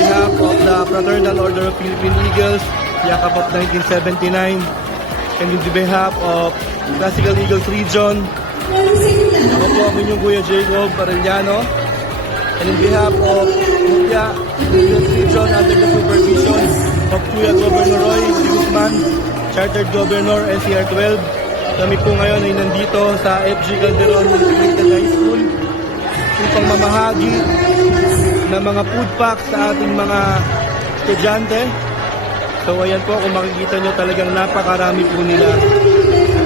behalf of the Fraternal Order of Philippine Eagles, Yakap of 1979, and on behalf of Classical Eagles Region, ako po ang inyong Kuya Jacob Arellano, and on behalf of Mutya Eagles Region under the supervision of Kuya Governor Roy D. Guzman, Chartered Governor NCR 12, kami po ngayon ay nandito sa FG Calderon Integrated High School upang mamahagi ng mga food packs sa ating mga estudyante. So ayan po, kung makikita nyo talagang napakarami po nila.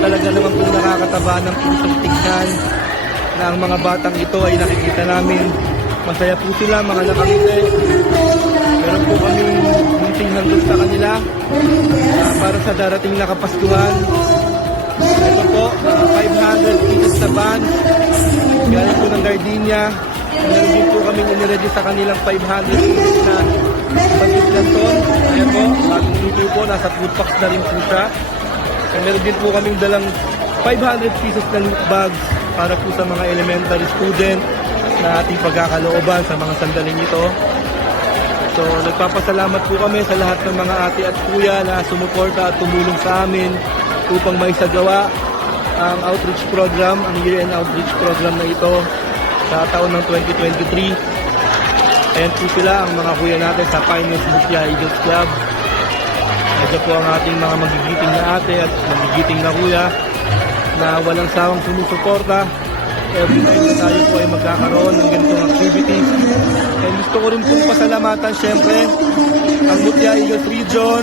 Talaga naman po nakakataba ng pusong tignan na ang mga batang ito ay nakikita namin. Masaya po sila, mga nakangiti. Meron po kami munting handog sa kanila para sa darating na Kapaskuhan. Ito po, 500 pieces na band. Galing po ng Gardenia. Meron din po kami iniready sa kanilang 500 pieces na patis lanton. Ayan po, bagong luto po, nasa food packs na rin po siya. And meron din po kaming dalang 500 pieces na loot bags para po sa mga elementary student na ating pagkakalooban sa mga sandaling ito. So, nagpapasalamat po kami sa lahat ng mga ate at kuya na sumuporta at tumulong sa amin upang maisagawa ang outreach program, ang year-end outreach program na ito sa taon ng 2023. Ayan po sila, ang mga kuya natin sa Finest Mutya Eagles Club. Ito po ang ating mga magigiting na ate at magigiting na kuya na walang sawang sumusuporta every time na tayo po ay magkakaroon ng ganitong activities. And gusto ko rin pong pasalamatan syempre ang Mutya Eagles Region,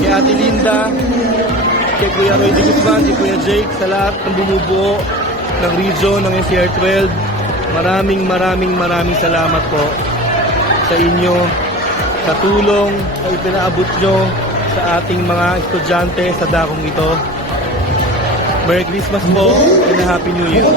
kay Ate Linda, kay Kuya Roy D. Guzman, kay Kuya Jake, sa lahat ng bumubuo ng region ng NCR 12. Maraming salamat po sa inyo, sa tulong na ipinaabot nyo sa ating mga estudyante sa dakong ito. Merry Christmas po and a Happy New Year.